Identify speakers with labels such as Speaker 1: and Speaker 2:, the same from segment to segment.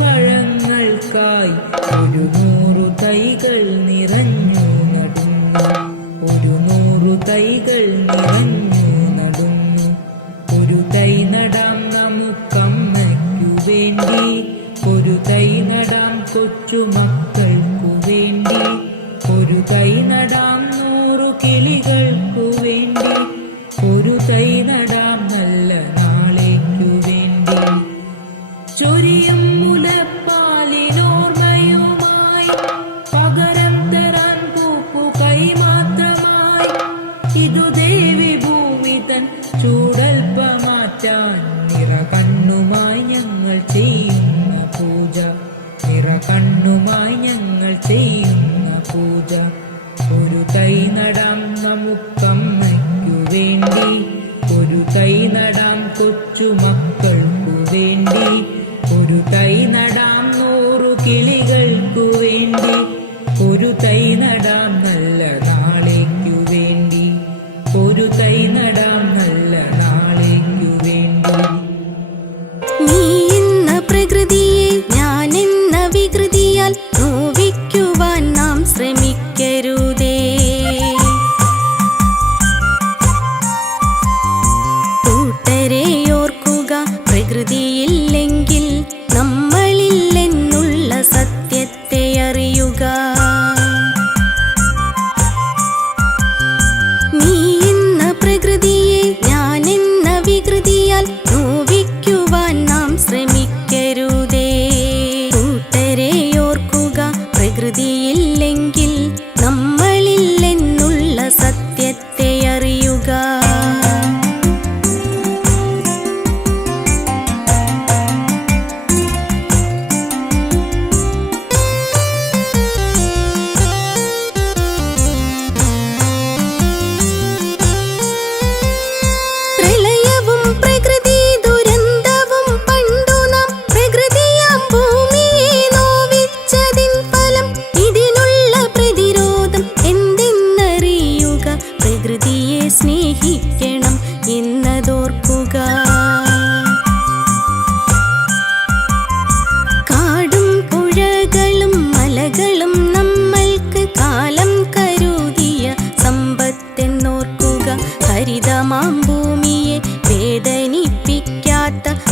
Speaker 1: പഴങ്ങൾക്കായി ഒരു നൂറു തൈകൾ നിറഞ്ഞു നടുന്നു. ഒരു നൂറു തൈകൾ നിറഞ്ഞു നടുന്നു. ഒരു തൈ നടാം നമുക്കമ്മയ്ക്കു വേണ്ടി. ഒരു തൈ നടാം കൊച്ചു മക്കൾക്കു വേണ്ടി ഒരു കൈ നടാം നൂറു കിളികൾക്കു ഒരു കൈ നടാം നമുക്കമ്മയ്ക്കു വേണ്ടി. ഒരു കൈ നടാം കൊച്ചു മക്കൾക്കു വേണ്ടി. ഒരു കൈ നടാം നൂറു കിളികൾക്കു വേണ്ടി. ഒരു കൈ നടാം നല്ല നാളേക്കു വേണ്ടി. ഒരു തൈ ഹൃദിയിൽ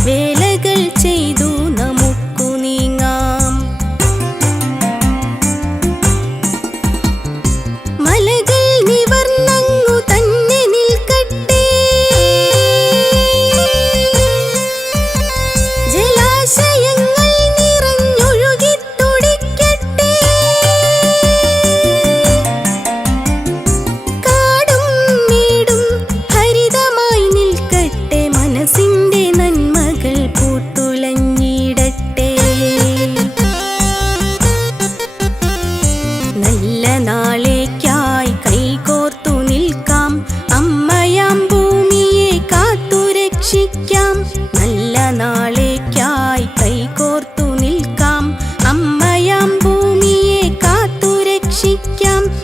Speaker 1: வேலைகள் செய்து jump